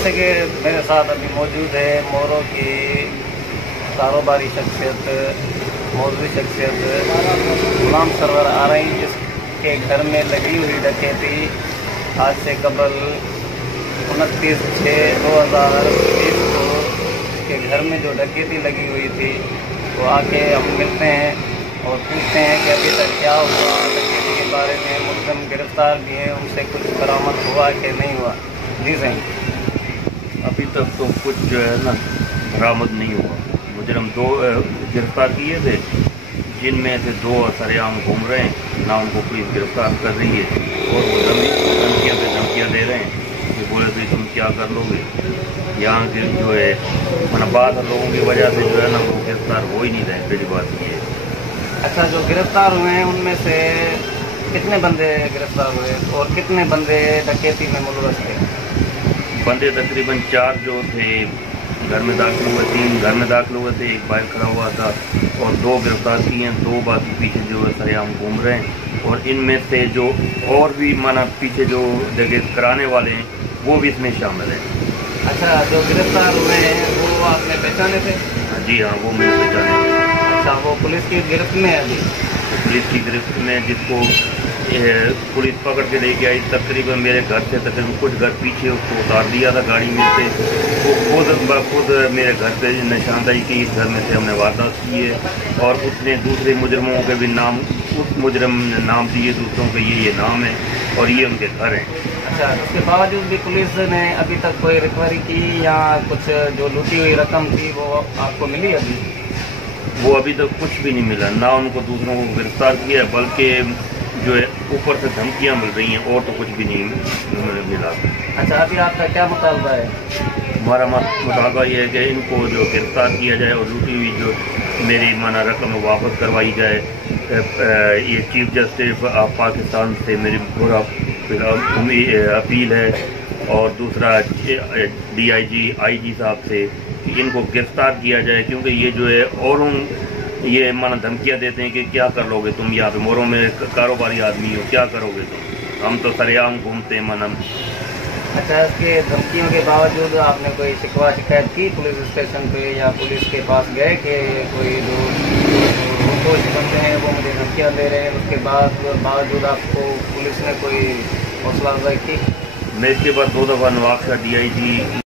जैसे कि मेरे साथ अभी मौजूद है मोरों की कारोबारी शख्सियत, मौजूदी शख्सियत गुलाम सरवर आ रही, जिसके घर में लगी हुई डकैती आज से कबल 29/6/2020 को के घर में जो डकैती लगी हुई थी, वो आके हम मिलते हैं और पूछते हैं कि अभी तक क्या हुआ डकैती के बारे में। मुलज़िम गिरफ्तार भी हैं, उनसे कुछ बरामद हुआ कि नहीं हुआ? जी सही। अभी तक तो कुछ जो है ना बरामद नहीं हुआ। मुजरिम 2 गिरफ्तार किए थे, जिनमें से 2 सरेआम घूम रहे हैं, ना उनको पुलिस गिरफ्तार कर रही है और वो धमकियाँ पे धमकियाँ दे रहे हैं कि बोले भाई तुम क्या कर लोगे। यहाँ के जो है बाद लोगों की वजह से जो है ना वो गिरफ्तार हो ही नहीं रहे। पहली बात ये है। अच्छा, जो गिरफ्तार हुए हैं उनमें से कितने बंदे गिरफ्तार हुए और कितने बंदे डकैती में मुलव्वस थे? बंदे तकरीबन 4 जो थे घर में दाखिल हुए, 3 घर में दाखिल हुए थे, एक बाहर खड़ा हुआ था और 2 गिरफ्तार किए हैं। 2 बाकी पीछे जो है सरेआम घूम रहे हैं और इनमें से जो और भी पीछे जो जगह कराने वाले हैं वो भी इसमें शामिल है। अच्छा, जो गिरफ्तार हुए हैं वो आपने पहचाने थे? जी हाँ, वो मैंने पहचाने थे। अच्छा, वो पुलिस की गिरफ्त में है अभी? पुलिस की गिरफ्त में, जिसको पुलिस पकड़ के लेके आई तकरीबन मेरे घर से तकरीबन कुछ घर पीछे उसको उतार दिया था गाड़ी में से। वो खुद मेरे घर पे निशानदाही की, इस घर में से हमने वारदात की है और उसने दूसरे मुजरमों के भी नाम, उस मुजरम ने नाम दिए दूसरों के, ये नाम है और ये उनके घर हैं। अच्छा, उसके बावजूद भी पुलिस ने अभी तक कोई रिकवरी की या कुछ जो लूटी हुई रकम थी वो आपको मिली? अभी वो अभी तक कुछ भी नहीं मिला, ना उनको दूसरों को गिरफ्तार किया, बल्कि जो है ऊपर से धमकियां मिल रही हैं और तो कुछ भी नहीं मिला। अच्छा, अभी आपका क्या मुतालबा है? हमारा मुतालबा ये है कि इनको जो गिरफ्तार किया जाए और लूटी हुई जो मेरी रकम वापस करवाई जाए। ये चीफ जस्टिस ऑफ पाकिस्तान से मेरी पूरा अपील है और दूसरा DIG IG साहब से कि इनको गिरफ्तार किया जाए, क्योंकि ये जो है औरों ये धमकियां देते हैं कि क्या कर लोगे तुम, यहाँ पे मोरों में कारोबारी आदमी हो, क्या करोगे तुम, हम तो सरेआम घूमते हैं अच्छा, इसके धमकियों के बावजूद आपने कोई शिकवा शिकायत की पुलिस स्टेशन पे या पुलिस के पास गए कि कोई जो बंदे हैं वो मुझे धमकियाँ दे रहे हैं, उसके बावजूद आपको पुलिस ने कोई हौसला अफजाई की? मैं इसके बाद 2 दफ़ा नवाबशाह DIG